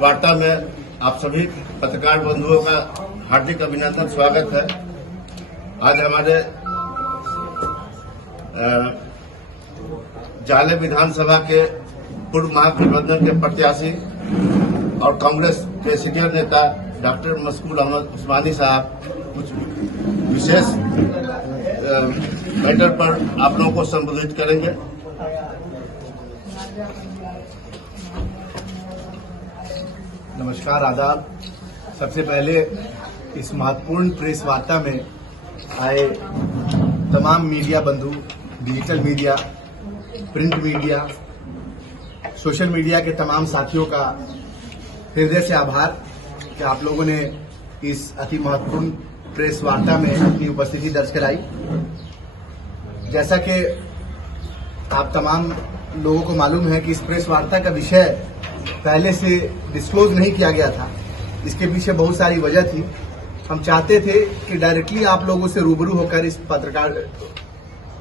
वार्ता में आप सभी पत्रकार बंधुओं का हार्दिक अभिनंदन, स्वागत है। आज हमारे जाले विधानसभा के पूर्व महागठबंधन के प्रत्याशी और कांग्रेस के सीनियर नेता डॉक्टर मशकूर अहमद उस्मानी साहब कुछ विशेष मैटर पर आप लोगों को संबोधित करेंगे। नमस्कार, आदाब। सबसे पहले इस महत्वपूर्ण प्रेस वार्ता में आए तमाम मीडिया बंधु, digital media, print media, social media के तमाम साथियों का हृदय से आभार कि आप लोगों ने इस अति महत्वपूर्ण प्रेस वार्ता में अपनी उपस्थिति दर्ज कराई। जैसा कि आप तमाम लोगों को मालूम है कि इस प्रेस वार्ता का विषय पहले से डिस्क्लोज नहीं किया गया था। इसके पीछे बहुत सारी वजह थी। हम चाहते थे कि डायरेक्टली आप लोगों से रूबरू होकर इस पत्रकार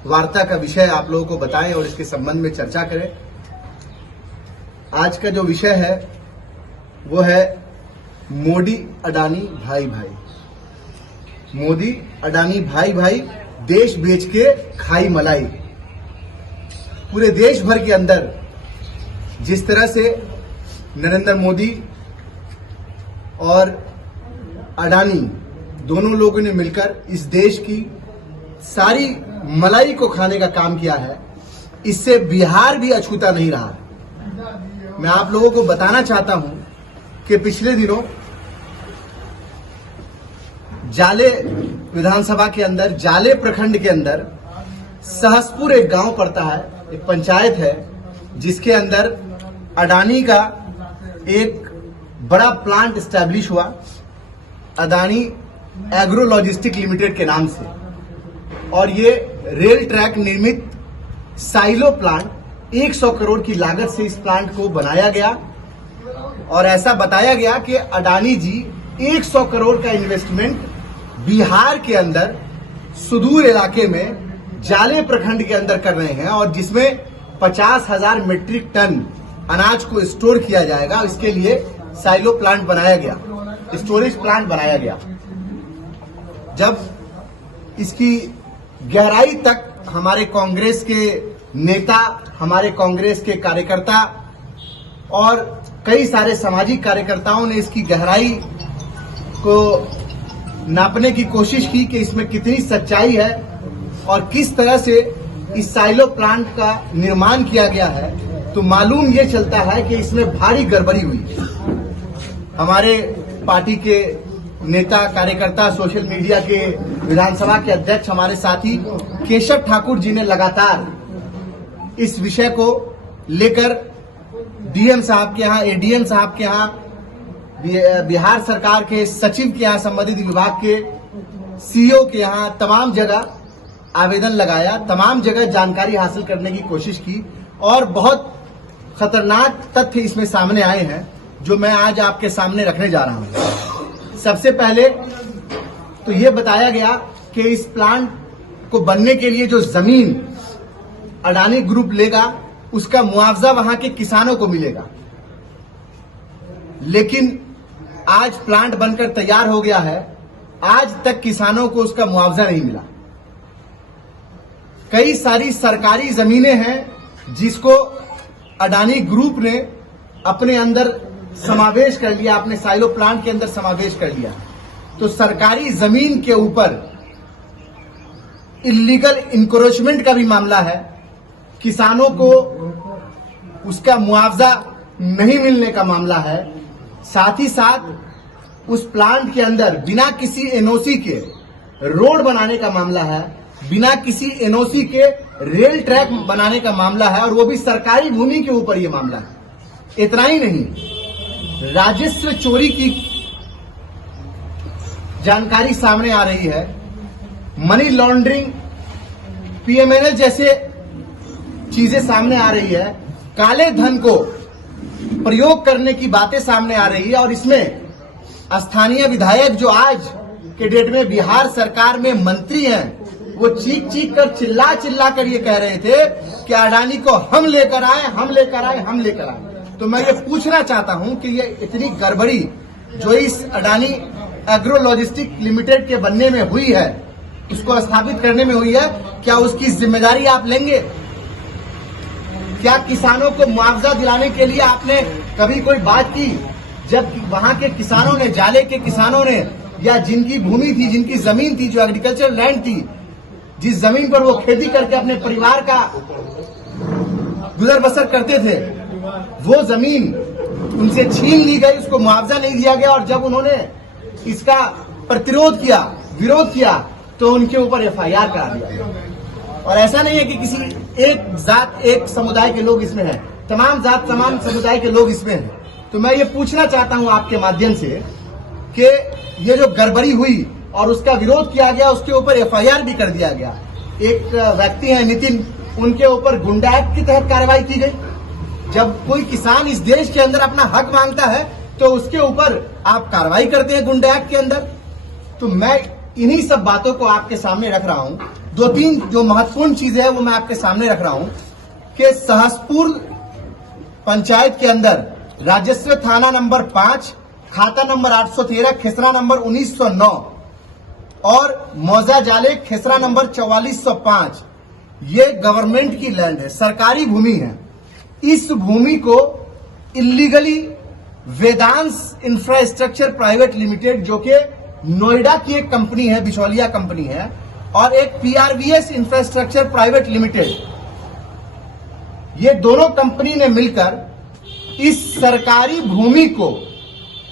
वार्ता का विषय आप लोगों को बताएं और इसके संबंध में चर्चा करें। आज का जो विषय है वो है मोदी अडानी भाई भाई। मोदी अडानी भाई भाई, देश बेच के खाई मलाई। पूरे देश भर के अंदर जिस तरह से नरेंद्र मोदी और अडानी दोनों लोगों ने मिलकर इस देश की सारी मलाई को खाने का काम किया है, इससे बिहार भी अछूता नहीं रहा। मैं आप लोगों को बताना चाहता हूं कि पिछले दिनों जाले विधानसभा के अंदर, जाले प्रखंड के अंदर सहसपुर एक गांव पड़ता है, एक पंचायत है, जिसके अंदर अडानी का एक बड़ा प्लांट एस्टैब्लिश हुआ, अडानी एग्रो लॉजिस्टिक लिमिटेड के नाम से। और ये रेल ट्रैक निर्मित साइलो प्लांट 100 करोड़ की लागत से इस प्लांट को बनाया गया। और ऐसा बताया गया कि अडानी जी 100 करोड़ का इन्वेस्टमेंट बिहार के अंदर सुदूर इलाके में जाले प्रखंड के अंदर कर रहे हैं, और जिसमें 50,000 मीट्रिक टन अनाज को स्टोर किया जाएगा। इसके लिए साइलो प्लांट बनाया गया, स्टोरेज प्लांट बनाया गया। जब इसकी गहराई तक हमारे कांग्रेस के नेता, हमारे कांग्रेस के कार्यकर्ता और कई सारे सामाजिक कार्यकर्ताओं ने इसकी गहराई को नापने की कोशिश की कि इसमें कितनी सच्चाई है और किस तरह से इस साइलो प्लांट का निर्माण किया गया है, तो मालूम ये चलता है कि इसमें भारी गड़बड़ी हुई। हमारे पार्टी के नेता, कार्यकर्ता, सोशल मीडिया के विधानसभा के अध्यक्ष, हमारे साथी केशव ठाकुर जी ने लगातार इस विषय को लेकर डीएम साहब के यहाँ, एडीएम साहब के यहाँ, बिहार सरकार के सचिव के यहाँ, संबंधित विभाग के सीईओ के यहाँ तमाम जगह आवेदन लगाया, तमाम जगह जानकारी हासिल करने की कोशिश की। और बहुत खतरनाक तथ्य इसमें सामने आए हैं जो मैं आज आपके सामने रखने जा रहा हूं। सबसे पहले तो ये बताया गया कि इस प्लांट को बनने के लिए जो जमीन अडानी ग्रुप लेगा उसका मुआवजा वहां के किसानों को मिलेगा। लेकिन आज प्लांट बनकर तैयार हो गया है, आज तक किसानों को उसका मुआवजा नहीं मिला। कई सारी सरकारी जमीनें हैं जिसको अडानी ग्रुप ने अपने अंदर समावेश कर लिया, अपने साइलो प्लांट के अंदर समावेश कर लिया। तो सरकारी जमीन के ऊपर इलीगल इंक्रोचमेंट का भी मामला है, किसानों को उसका मुआवजा नहीं मिलने का मामला है। साथ ही साथ उस प्लांट के अंदर बिना किसी एनओसी के रोड बनाने का मामला है, बिना किसी एनओसी के रेल ट्रैक बनाने का मामला है, और वो भी सरकारी भूमि के ऊपर ये मामला है। इतना ही नहीं, राजस्व चोरी की जानकारी सामने आ रही है, मनी लॉन्ड्रिंग, पीएमएनएल जैसे चीजें सामने आ रही है, काले धन को प्रयोग करने की बातें सामने आ रही है। और इसमें स्थानीय विधायक जो आज के डेट में बिहार सरकार में मंत्री हैं, वो चीख चीख कर, चिल्ला चिल्ला कर ये कह रहे थे कि अडानी को हम लेकर आए, हम लेकर आए, हम लेकर आए। तो मैं ये पूछना चाहता हूं कि ये इतनी गड़बड़ी जो इस अडानी एग्रो लॉजिस्टिक लिमिटेड के बनने में हुई है, उसको स्थापित करने में हुई है, क्या उसकी जिम्मेदारी आप लेंगे? क्या किसानों को मुआवजा दिलाने के लिए आपने कभी कोई बात की? जब वहां के किसानों ने, जाले के किसानों ने, या जिनकी भूमि थी, जिनकी जमीन थी, जो एग्रीकल्चर लैंड थी, जिस जमीन पर वो खेती करके अपने परिवार का गुजर बसर करते थे, वो जमीन उनसे छीन ली गई, उसको मुआवजा नहीं दिया गया। और जब उन्होंने इसका प्रतिरोध किया, विरोध किया, तो उनके ऊपर एफआईआर करा दिया गया। और ऐसा नहीं है कि किसी एक जात, एक समुदाय के लोग इसमें हैं, तमाम जात, तमाम समुदाय के लोग इसमें हैं। तो मैं ये पूछना चाहता हूं आपके माध्यम से कि ये जो गड़बड़ी हुई और उसका विरोध किया गया, उसके ऊपर एफआईआर भी कर दिया गया। एक व्यक्ति है नितिन, उनके ऊपर गुंडा एक्ट के तहत कार्रवाई की गई। जब कोई किसान इस देश के अंदर अपना हक मांगता है तो उसके ऊपर आप कार्रवाई करते हैं गुंडा एक्ट के अंदर। तो मैं इन्हीं सब बातों को आपके सामने रख रहा हूं। 2-3 जो महत्वपूर्ण चीजें हैं वो मैं आपके सामने रख रहा हूं कि सहसपुर पंचायत के अंदर राजस्व थाना नंबर 5, खाता नंबर 813, खेसरा नंबर 1909 और मौजा जाले खेसरा नंबर 4405, ये गवर्नमेंट की लैंड है, सरकारी भूमि है। इस भूमि को illegally Vedansh infrastructure private limited, जो कि नोएडा की एक कंपनी है, बिचौलिया कंपनी है, और एक पीआरवीएस इंफ्रास्ट्रक्चर प्राइवेट लिमिटेड, ये दोनों कंपनी ने मिलकर इस सरकारी भूमि को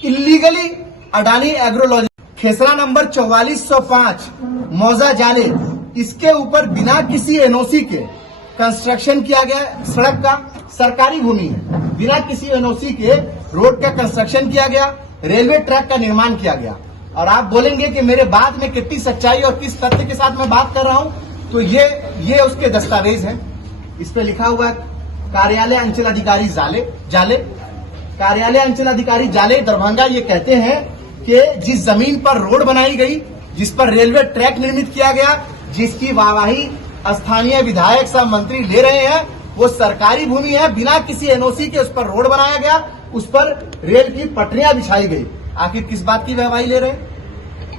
इलीगली अडानी एग्रो खेसरा नंबर 4405 मौजा जाले, इसके ऊपर बिना किसी एनओसी के कंस्ट्रक्शन किया गया। सड़क का सरकारी भूमि है, बिना किसी एनओसी के रोड का कंस्ट्रक्शन किया गया, रेलवे ट्रैक का निर्माण किया गया। और आप बोलेंगे कि मेरे बात में कितनी सच्चाई और किस तथ्य के साथ मैं बात कर रहा हूं, तो ये उसके दस्तावेज हैं। इस पे लिखा हुआ है कार्यालय अंचल अधिकारी जाले, कार्यालय अंचल अधिकारी जाले दरभंगा। ये कहते हैं कि जिस जमीन पर रोड बनाई गई, जिस पर रेलवे ट्रैक निर्मित किया गया, जिसकी वाहवाही स्थानीय विधायक सह मंत्री ले रहे हैं, वो सरकारी भूमि है। बिना किसी एनओसी के उस पर रोड बनाया गया, उस पर रेल की पटरियां बिछाई गई। आखिर किस बात की वाहवाही ले रहे हैं?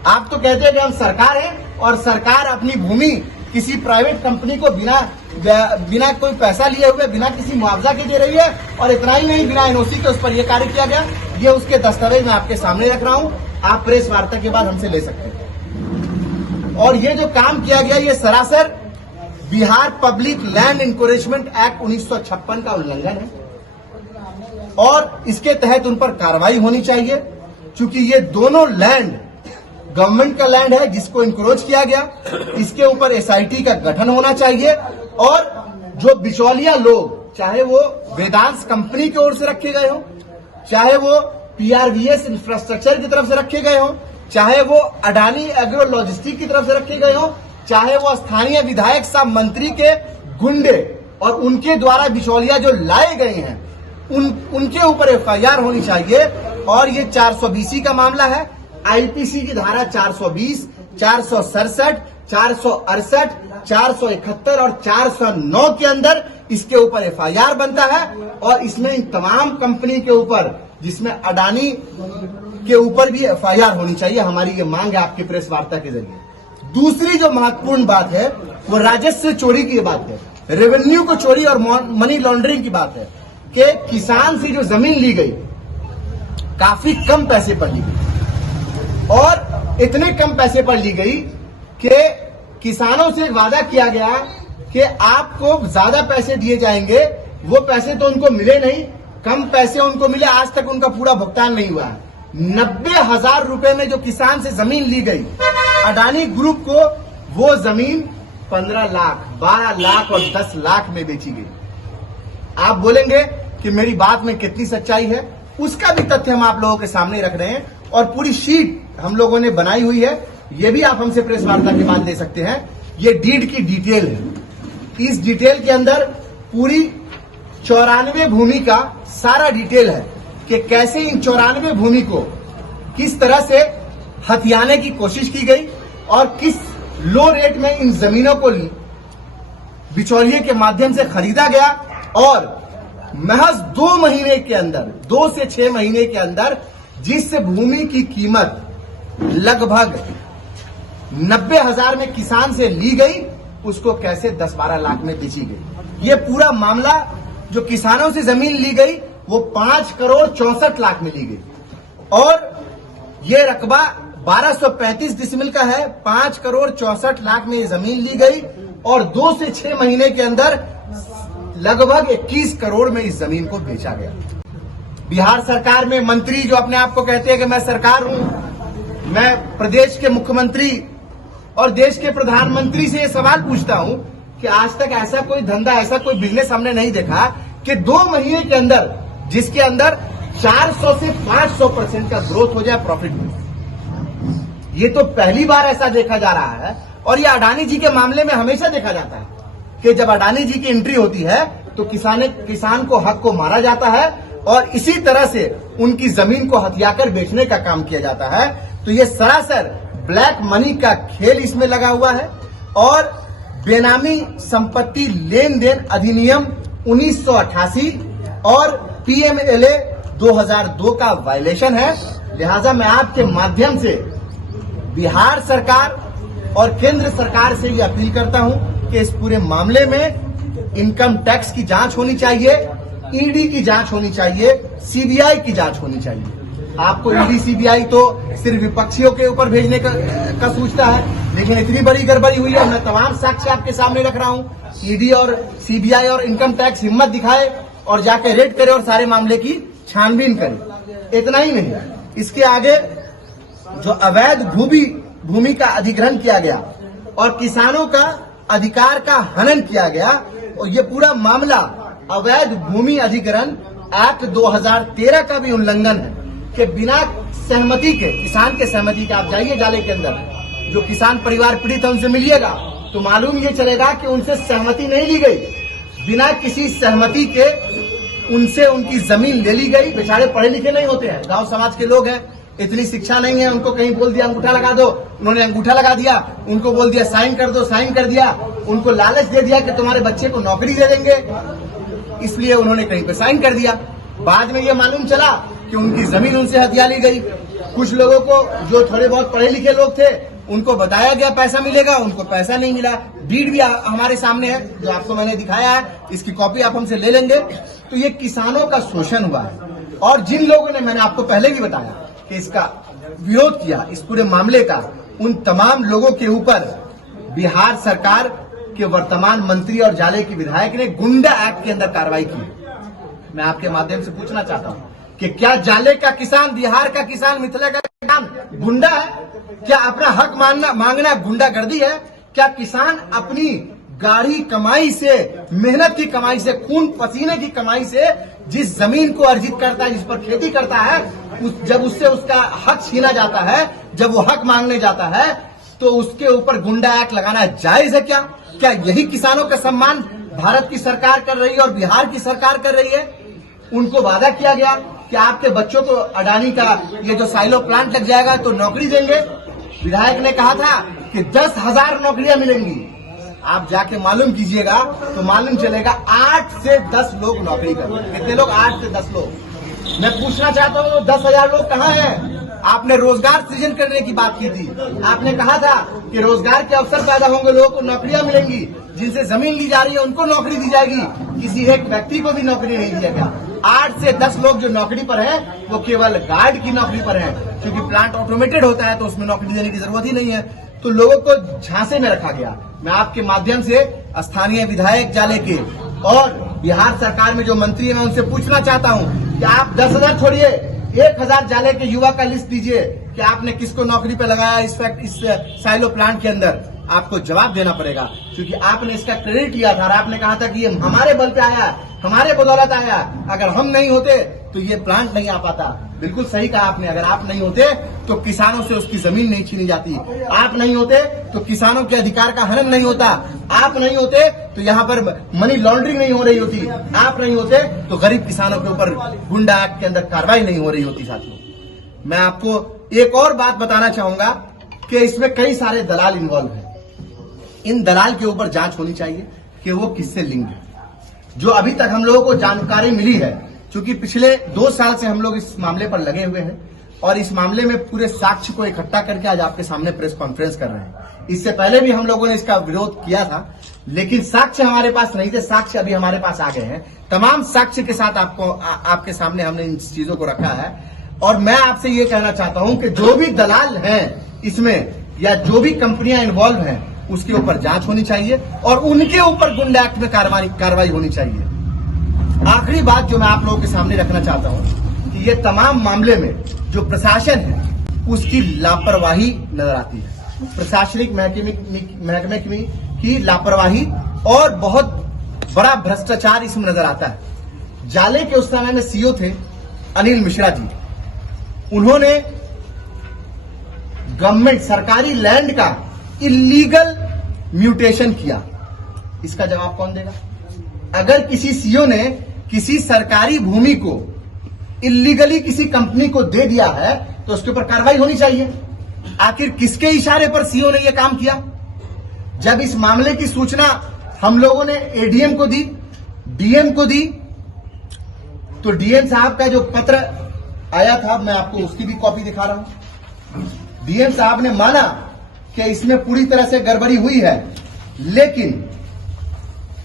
आप तो कहते हैं कि हम सरकार हैं और सरकार अपनी भूमि किसी प्राइवेट कंपनी को बिना कोई पैसा लिए हुए, बिना किसी मुआवजा के दे रही है। और इतना ही नहीं, बिना एनओसी के उस पर यह कार्य किया गया। ये उसके दस्तावेज मैं आपके सामने रख रहा हूं, आप प्रेस वार्ता के बाद हमसे ले सकते हैं। और ये जो काम किया गया, ये सरासर Bihar public land encroachment act 1956 का उल्लंघन है और इसके तहत उन पर कार्रवाई होनी चाहिए, क्योंकि ये दोनों लैंड गवर्नमेंट का लैंड है जिसको इंक्रोच किया गया। इसके ऊपर एसआईटी का गठन होना चाहिए और जो बिचौलिया लोग, चाहे वो वेदांश कंपनी की ओर से रखे गए हो, चाहे वो पीआरवीएस इंफ्रास्ट्रक्चर की तरफ से रखे गए हो, चाहे वो अडानी एग्रो लॉजिस्टिक की तरफ से रखे गए हो, चाहे वो स्थानीय विधायक साहब मंत्री के गुंडे और उनके द्वारा बिचौलिया जो लाए गए हैं, उनके ऊपर एफआईआर होनी चाहिए। और ये 420 का मामला है। आईपीसी की धारा 420, 467, 468, 471 और 409 के अंदर इसके ऊपर एफआईआर बनता है। और इसमें इन तमाम कंपनी के ऊपर, जिसमें अडानी के ऊपर भी एफआईआर होनी चाहिए। हमारी ये मांग है आपकी प्रेस वार्ता के जरिए। दूसरी जो महत्वपूर्ण बात है वो राजस्व चोरी की बात है, रेवेन्यू को चोरी और मनी लॉन्ड्रिंग की बात है कि किसान से जो जमीन ली गई काफी कम पैसे पर ली गई और इतने कम पैसे पर ली गई कि किसानों से वादा किया गया कि आपको ज्यादा पैसे दिए जाएंगे। वो पैसे तो उनको मिले नहीं, कम पैसे उनको मिले। आज तक उनका पूरा भुगतान नहीं हुआ है। 90,000 रुपए में जो किसान से जमीन ली गई, अडानी ग्रुप को वो जमीन 15 लाख, 12 लाख और 10 लाख में बेची गई। आप बोलेंगे कि मेरी बात में कितनी सच्चाई है, उसका भी तथ्य हम आप लोगों के सामने रख रहे हैं और पूरी शीट हम लोगों ने बनाई हुई है। ये भी आप हमसे प्रेस वार्ता के बाद ले सकते हैं। ये डीड की डिटेल है। इस डिटेल के अंदर पूरी 94 भूमि का सारा डिटेल है कि कैसे इन 94 भूमि को किस तरह से हथियाने की कोशिश की गई और किस लो रेट में इन जमीनों को बिचौलिए के माध्यम से खरीदा गया और महज 2 महीने के अंदर, 2 से 6 महीने के अंदर जिस भूमि की कीमत लगभग 90,000 में किसान से ली गई, उसको कैसे 10-12 लाख में बेची गई। ये पूरा मामला जो किसानों से जमीन ली गई वो 5 करोड़ 64 लाख में ली गई, और ये रकबा 1235 डिसमिल का है। 5 करोड़ 64 लाख में ये जमीन ली गई और 2 से 6 महीने के अंदर लगभग 21 करोड़ में इस जमीन को बेचा गया। बिहार सरकार में मंत्री जो अपने आप को कहते हैं कि मैं सरकार हूं, मैं प्रदेश के मुख्यमंत्री और देश के प्रधानमंत्री से ये सवाल पूछता हूं कि आज तक ऐसा कोई धंधा, ऐसा कोई बिजनेस हमने नहीं देखा कि 2 महीने के अंदर, जिसके अंदर 400 से 500% का ग्रोथ हो जाए प्रॉफिट में। ये तो पहली बार ऐसा देखा जा रहा है, और ये अडानी जी के मामले में हमेशा देखा जाता है कि जब अडानी जी की एंट्री होती है तो किसान को हक को मारा जाता है और इसी तरह से उनकी जमीन को हथियाकर बेचने का काम किया जाता है। तो ये सरासर ब्लैक मनी का खेल इसमें लगा हुआ है और बेनामी संपत्ति लेन देन अधिनियम 1988 और पीएमएलए 2002 का वायलेशन है। लिहाजा मैं आपके माध्यम से बिहार सरकार और केंद्र सरकार से ये अपील करता हूं कि इस पूरे मामले में इनकम टैक्स की जांच होनी चाहिए, ईडी की जांच होनी चाहिए, सीबीआई की जांच होनी चाहिए। आपको ईडी सीबीआई तो सिर्फ विपक्षियों के ऊपर भेजने का सूचता है, लेकिन इतनी बड़ी गड़बड़ी हुई है, मैं तमाम साक्ष्य आपके सामने रख रहा हूं। ईडी और सीबीआई और इनकम टैक्स हिम्मत दिखाए और जाके रेड करे और सारे मामले की छानबीन करे। इतना ही नहीं, इसके आगे जो अवैध भूमि का अधिग्रहण किया गया और किसानों का अधिकार का हनन किया गया, और ये पूरा मामला अवैध भूमि अधिग्रहण एक्ट 2013 का भी उल्लंघन है कि बिना सहमति के, किसान के सहमति के, आप जाइए जाले के अंदर, जो किसान परिवार पीड़ित है उनसे मिलिएगा तो मालूम ये चलेगा कि उनसे सहमति नहीं ली गई, बिना किसी सहमति के उनसे उनकी जमीन ले ली गई। बेचारे पढ़े लिखे नहीं होते हैं, गांव समाज के लोग हैं, इतनी शिक्षा नहीं है, उनको कहीं बोल दिया अंगूठा लगा दो, उन्होंने अंगूठा लगा दिया, उनको बोल दिया साइन कर दो, साइन कर दिया, उनको लालच दे दिया कि तुम्हारे बच्चे को नौकरी दे देंगे, इसलिए उन्होंने कहीं पे साइन कर दिया। बाद में ये मालूम चला कि उनकी जमीन उनसे हथिया ली गई। कुछ लोगों को जो थोड़े बहुत पढ़े लिखे लोग थे उनको बताया गया पैसा मिलेगा, उनको पैसा नहीं मिला। डीड भी हमारे सामने है जो आपको मैंने दिखाया है, इसकी कॉपी आप हमसे ले लेंगे। तो ये किसानों का शोषण हुआ है, और जिन लोगों ने, मैंने आपको पहले भी बताया कि इसका विरोध किया, इस पूरे मामले का, उन तमाम लोगों के ऊपर बिहार सरकार के वर्तमान मंत्री और जाले की विधायक ने गुंडा एक्ट के अंदर कार्रवाई की। मैं आपके माध्यम से पूछना चाहता हूं कि क्या जाले का किसान, बिहार का किसान, मिथिला का किसान गुंडा है? क्या अपना हक मांगना गुंडागर्दी है? क्या किसान अपनी गाढ़ी कमाई से, मेहनत की कमाई से, खून पसीने की कमाई से जिस जमीन को अर्जित करता है, जिस पर खेती करता है, जब उससे उसका हक छीना जाता है, जब वो हक मांगने जाता है, तो उसके ऊपर गुंडा एक्ट लगाना जायज है क्या? क्या यही किसानों का सम्मान भारत की सरकार कर रही है और बिहार की सरकार कर रही है? उनको वादा किया गया कि आपके बच्चों को अडानी का ये जो साइलो प्लांट लग जाएगा तो नौकरी देंगे। विधायक ने कहा था कि 10,000 नौकरियां मिलेंगी। आप जाके मालूम कीजिएगा तो मालूम चलेगा 8 से 10 लोग नौकरी करेंगे। कितने लोग? 8 से 10 लोग। मैं पूछना चाहता हूँ 10,000 लोग कहाँ हैं? आपने रोजगार सृजन करने की बात की थी, आपने कहा था कि रोजगार के अवसर पैदा होंगे, लोगों को नौकरियां मिलेंगी, जिनसे जमीन ली जा रही है उनको नौकरी दी जाएगी, किसी एक व्यक्ति को भी नौकरी नहीं दिया गया। 8 से 10 लोग जो नौकरी पर हैं वो केवल गार्ड की नौकरी पर हैं, क्योंकि प्लांट ऑटोमेटेड होता है तो उसमें नौकरी देने की जरूरत ही नहीं है। तो लोगों को झांसे में रखा गया। मैं आपके माध्यम से स्थानीय विधायक जाले के और बिहार सरकार में जो मंत्री है, मैं उनसे पूछना चाहता हूँ कि आप 10,000 छोड़िए, 1,000 जाले के युवा का लिस्ट दीजिए कि आपने किसको नौकरी पे लगाया इस साइलो प्लांट के अंदर। आपको जवाब देना पड़ेगा, क्योंकि आपने इसका क्रेडिट लिया था और आपने कहा था कि ये हमारे बल पे आया, हमारे बदौलत आया, अगर हम नहीं होते तो ये प्लांट नहीं आ पाता। बिल्कुल सही कहा आपने, अगर आप नहीं होते तो किसानों से उसकी जमीन नहीं छीनी जाती, आप नहीं होते तो किसानों के अधिकार का हनन नहीं होता, आप नहीं होते तो यहाँ पर मनी लॉन्ड्रिंग नहीं हो रही होती, आप नहीं होते तो गरीब किसानों के ऊपर गुंडा एक्ट के अंदर कार्रवाई नहीं हो रही होती। साथियों, मैं आपको एक और बात बताना चाहूंगा कि इसमें कई सारे दलाल इन्वॉल्व हैं। इन दलाल के ऊपर जांच होनी चाहिए कि वो किससे लिंक है। जो अभी तक हम लोगों को जानकारी मिली है, क्योंकि पिछले 2 साल से हम लोग इस मामले पर लगे हुए हैं और इस मामले में पूरे साक्ष्य को इकट्ठा करके आज आपके सामने प्रेस कॉन्फ्रेंस कर रहे हैं। इससे पहले भी हम लोगों ने इसका विरोध किया था, लेकिन साक्ष्य हमारे पास नहीं थे। साक्ष्य अभी हमारे पास आ गए हैं। तमाम साक्ष्य के साथ आपके सामने हमने इन चीजों को रखा है। और मैं आपसे ये कहना चाहता हूं कि जो भी दलाल हैं इसमें या जो भी कंपनियां इन्वॉल्व हैं उसके ऊपर जांच होनी चाहिए और उनके ऊपर गुंडा एक्ट में कार्रवाई होनी चाहिए। आखिरी बात जो मैं आप लोगों के सामने रखना चाहता हूं कि ये तमाम मामले में जो प्रशासन है उसकी लापरवाही नजर आती है। प्रशासनिक महकमे की लापरवाही और बहुत बड़ा भ्रष्टाचार इसमें नजर आता है। जाले के उस समय में सीओ थे अनिल मिश्रा जी। उन्होंने गवर्नमेंट सरकारी लैंड का इलीगल म्यूटेशन किया। इसका जवाब कौन देगा? अगर किसी सीओ ने किसी सरकारी भूमि को इलीगली किसी कंपनी को दे दिया है तो उसके ऊपर कार्रवाई होनी चाहिए। आखिर किसके इशारे पर सीओ ने यह काम किया? जब इस मामले की सूचना हम लोगों ने एडीएम को दी, डीएम को दी, तो डीएम साहब का जो पत्र आया था मैं आपको उसकी भी कॉपी दिखा रहा हूं। डीएम साहब ने माना कि इसमें पूरी तरह से गड़बड़ी हुई है, लेकिन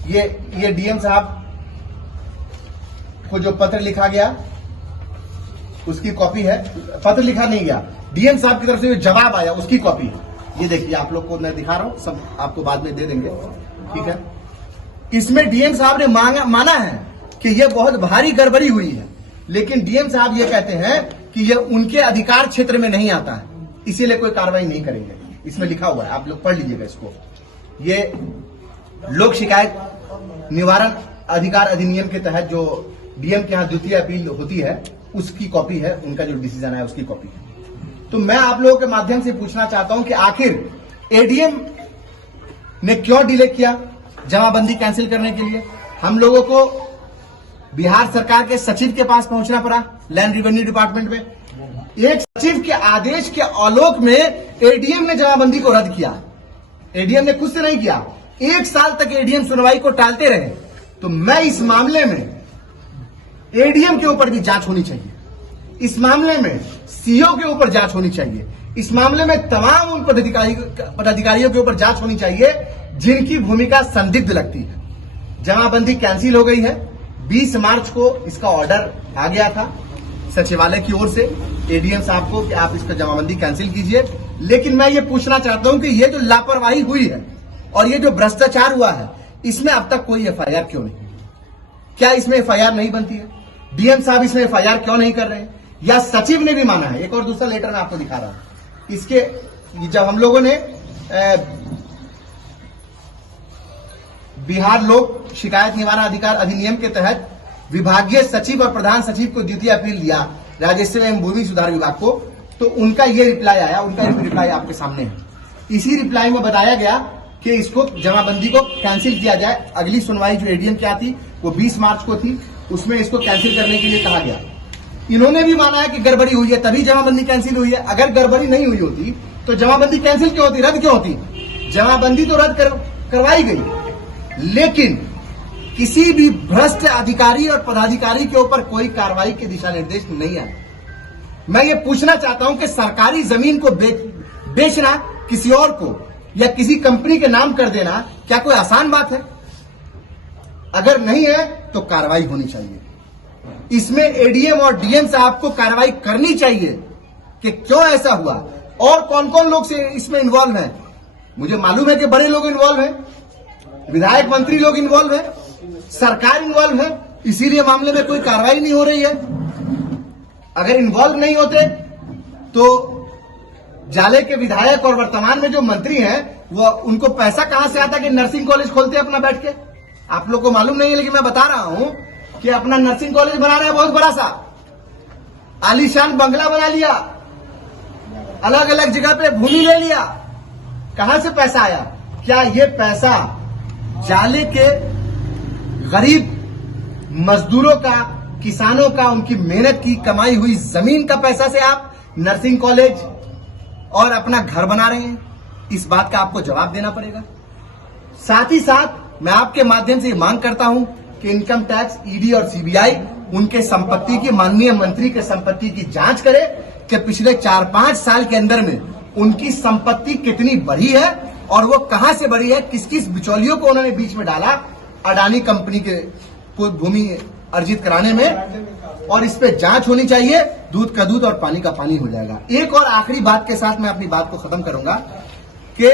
ये डीएम साहब को जो पत्र लिखा गया उसकी कॉपी है। पत्र लिखा नहीं गया, डीएम साहब की तरफ से जो जवाब आया उसकी कॉपी है। ये देखिए, आप लोग को मैं दिखा रहा हूं, सब आपको बाद में दे देंगे, ठीक है। इसमें डीएम साहब ने माना है कि यह बहुत भारी गड़बड़ी हुई है, लेकिन डीएम साहब ये कहते हैं कि यह उनके अधिकार क्षेत्र में नहीं आता है, इसीलिए कोई कार्रवाई नहीं करेंगे। इसमें लिखा हुआ है, आप लोग पढ़ लीजिएगा इसको। ये लोक शिकायत निवारण अधिकार अधिनियम के तहत जो डीएम के यहां द्वितीय अपील होती है उसकी कॉपी है, उनका जो डिसीजन है उसकी कॉपी है। तो मैं आप लोगों के माध्यम से पूछना चाहता हूं कि आखिर एडीएम ने क्यों डिले किया जमाबंदी कैंसिल करने के लिए? हम लोगों को बिहार सरकार के सचिव के पास पहुंचना पड़ा, लैंड रेवेन्यू डिपार्टमेंट में। एक सचिव के आदेश के आलोक में एडीएम ने जमाबंदी को रद्द किया। एडीएम ने खुद से नहीं किया, 1 साल तक एडीएम सुनवाई को टालते रहे। तो मैं इस मामले में एडीएम के ऊपर भी जांच होनी चाहिए, इस मामले में सीओ के ऊपर जांच होनी चाहिए, इस मामले में तमाम उन पदाधिकारियों के ऊपर जांच होनी चाहिए जिनकी भूमिका संदिग्ध लगती है। जमाबंदी कैंसिल हो गई है। 20 मार्च को इसका ऑर्डर आ गया था सचिवालय की ओर से एडीएम साहब को कि आप इसका जमाबंदी कैंसिल कीजिए। लेकिन मैं ये पूछना चाहता हूं कि ये जो लापरवाही हुई है और ये जो भ्रष्टाचार हुआ है, इसमें अब तक कोई एफआईआर क्यों नहीं? क्या इसमें एफआईआर नहीं बनती है? डीएम साहब इसमें एफआईआर क्यों नहीं कर रहे हैं? या सचिव ने भी माना है? एक और दूसरा लेटर मैं आपको दिखा रहा हूं। इसके जब हम लोगों ने बिहार लोक शिकायत निवारण अधिकार अधिनियम के तहत विभागीय सचिव और प्रधान सचिव को द्वितीय अपील दिया राजस्व एवं भूमि सुधार विभाग को, तो उनका ये रिप्लाई आया। उनका रिप्लाई आपके सामने है। इसी रिप्लाई में बताया गया कि इसको जमाबंदी को कैंसिल किया जाए। अगली सुनवाई जो एडीएम की थी वो 20 मार्च को थी, उसमें इसको कैंसिल करने के लिए कहा गया। इन्होंने भी माना है कि गड़बड़ी हुई है तभी जमाबंदी कैंसिल हुई है। अगर गड़बड़ी नहीं हुई होती तो जमाबंदी कैंसिल क्यों होती, रद्द क्यों होती? जमाबंदी तो रद्द करवाई गई, लेकिन किसी भी भ्रष्ट अधिकारी और पदाधिकारी के ऊपर कोई कार्रवाई के दिशा निर्देश नहीं आए। मैं ये पूछना चाहता हूं कि सरकारी जमीन को बेचना किसी और को या किसी कंपनी के नाम कर देना क्या कोई आसान बात है? अगर नहीं है तो कार्रवाई होनी चाहिए। इसमें एडीएम और डीएम साहब को कार्रवाई करनी चाहिए कि क्यों ऐसा हुआ और कौन कौन लोग से इसमें इन्वॉल्व हैं। मुझे मालूम है कि बड़े लोग इन्वॉल्व हैं, विधायक मंत्री लोग इन्वॉल्व हैं, सरकार इन्वॉल्व है, इसीलिए मामले में कोई कार्रवाई नहीं हो रही है। अगर इन्वॉल्व नहीं होते तो जाले के विधायक और वर्तमान में जो मंत्री हैं वो उनको पैसा कहां से आता कि नर्सिंग कॉलेज खोलते अपना बैठ के? आप लोग को मालूम नहीं है, लेकिन मैं बता रहा हूं कि अपना नर्सिंग कॉलेज बना रहे हैं, बहुत बड़ा सा आलीशान बंगला बना लिया, अलग अलग जगह पे भूमि ले लिया। कहां से पैसा आया? क्या ये पैसा जाले के गरीब मजदूरों का, किसानों का, उनकी मेहनत की कमाई हुई जमीन का पैसा से आप नर्सिंग कॉलेज और अपना घर बना रहे हैं? इस बात का आपको जवाब देना पड़ेगा। साथ ही साथ मैं आपके माध्यम से मांग करता हूं कि इनकम टैक्स, ईडी और सीबीआई उनके संपत्ति की, माननीय मंत्री के संपत्ति की जांच करे कि पिछले 4-5 साल के अंदर में उनकी संपत्ति कितनी बढ़ी है और वो कहां से बढ़ी है, किस किस बिचौलियों को उन्होंने बीच में डाला अडानी कंपनी के को भूमि अर्जित कराने में, और इस पे जांच होनी चाहिए। दूध का दूध और पानी का पानी हो जाएगा। एक और आखिरी बात के साथ मैं अपनी बात को खत्म करूंगा कि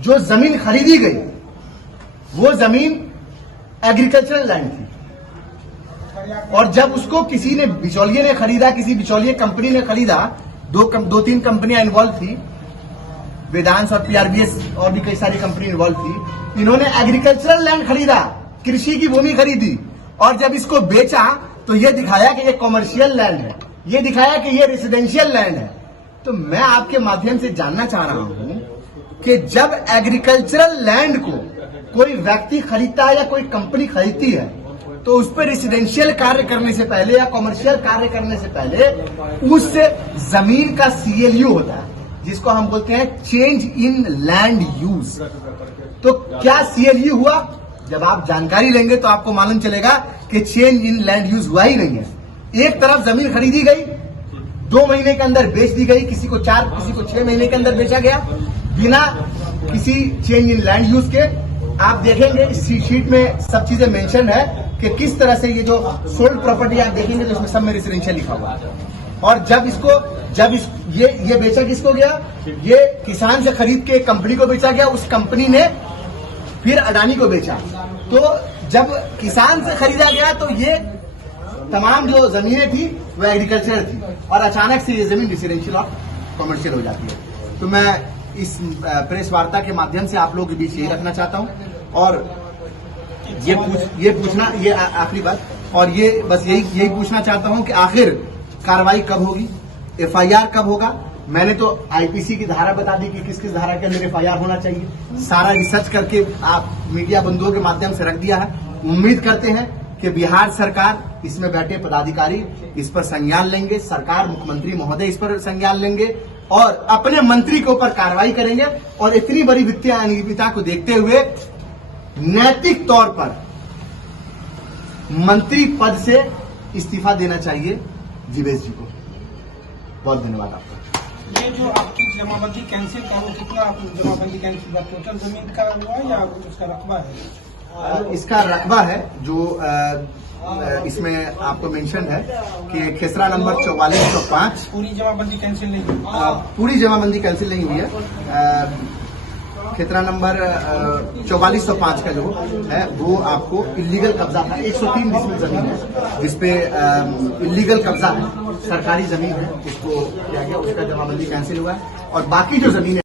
जो जमीन खरीदी गई वो जमीन एग्रीकल्चरल लैंड थी, और जब उसको किसी ने बिचौलिए ने खरीदा, किसी बिचौलिए कंपनी ने खरीदा, 2-3 कंपनियां इन्वॉल्व थी, वेदांश और पीआरबीएस और भी कई सारी कंपनी इन्वॉल्व थी। इन्होंने एग्रीकल्चरल लैंड खरीदा, कृषि की भूमि खरीदी, और जब इसको बेचा तो ये दिखाया कि ये कॉमर्शियल लैंड है, ये दिखाया कि ये रेसिडेंशियल लैंड है। तो मैं आपके माध्यम से जानना चाह रहा हूं कि जब एग्रीकल्चरल लैंड को कोई व्यक्ति खरीदता है या कोई कंपनी खरीदती है तो उस पर रेसिडेंशियल कार्य करने से पहले या कॉमर्शियल कार्य करने से पहले उस जमीन का सीएलयू होता है, जिसको हम बोलते हैं चेंज इन लैंड यूज। तो क्या सीएलयू हुआ? जब आप जानकारी लेंगे तो आपको मालूम चलेगा कि चेंज इन लैंड यूज हुआ ही नहीं है। एक तरफ जमीन खरीदी गई, 2 महीने के अंदर बेच दी गई, किसी को 4, किसी को 6 महीने के अंदर बेचा गया बिना किसी चेंज इन लैंड यूज के। आप देखेंगे इस शीट में सब चीजें मेंशन है कि किस तरह से ये जो सोल्ड प्रॉपर्टी आप देखेंगे तो इसमें सब में रेसिडेंशियल लिखा हुआ है। और ये बेचा किसको गया? ये किसान से खरीद के कंपनी को बेचा गया, उस कंपनी ने फिर अडानी को बेचा। तो जब किसान से खरीदा गया तो ये तमाम जो जमीनें थी वो एग्रीकल्चर थी, और अचानक से ये जमीन रेसिडेंशियल और कॉमर्शियल हो जाती है। तो मैं इस प्रेस वार्ता के माध्यम से आप लोगों के बीच यही रखना चाहता हूं, और ये पूछना, ये आखिरी बात, और ये बस यही पूछना चाहता हूं कि आखिर कार्रवाई कब होगी, एफआईआर कब होगा? मैंने तो आईपीसी की धारा बता दी कि किस किस धारा के अंदर एफआईआर होना चाहिए, सारा रिसर्च करके आप मीडिया बंधुओं के माध्यम से रख दिया है। उम्मीद करते हैं कि बिहार सरकार, इसमें बैठे पदाधिकारी इस पर संज्ञान लेंगे, सरकार, मुख्यमंत्री महोदय इस पर संज्ञान लेंगे और अपने मंत्री के ऊपर कार्रवाई करेंगे, और इतनी बड़ी वित्तीय अनियमितता को देखते हुए नैतिक तौर पर मंत्री पद से इस्तीफा देना चाहिए जीवेश जी को। बहुत धन्यवाद आपका। ये जो आपकी जमाबंदी कैंसिल का, वो कितना जमाबंदी कैंसिल हुआ? टोटल जमीन का हुआ या उसका रकबा है? इसका रकबा है जो इसमें आपको मेंशन है कि खेसरा नंबर 4405। पूरी जमाबंदी कैंसिल नहीं हुई? पूरी जमाबंदी कैंसिल नहीं हुई है। खेतरा नंबर 4405 का जो है वो आपको इलीगल कब्जा था। 103 डिसमिल जमीन है जिसपे इलीगल कब्जा है, सरकारी जमीन है, उसको किया गया, उसका जमाबंदी कैंसिल हुआ है, और बाकी जो जमीन है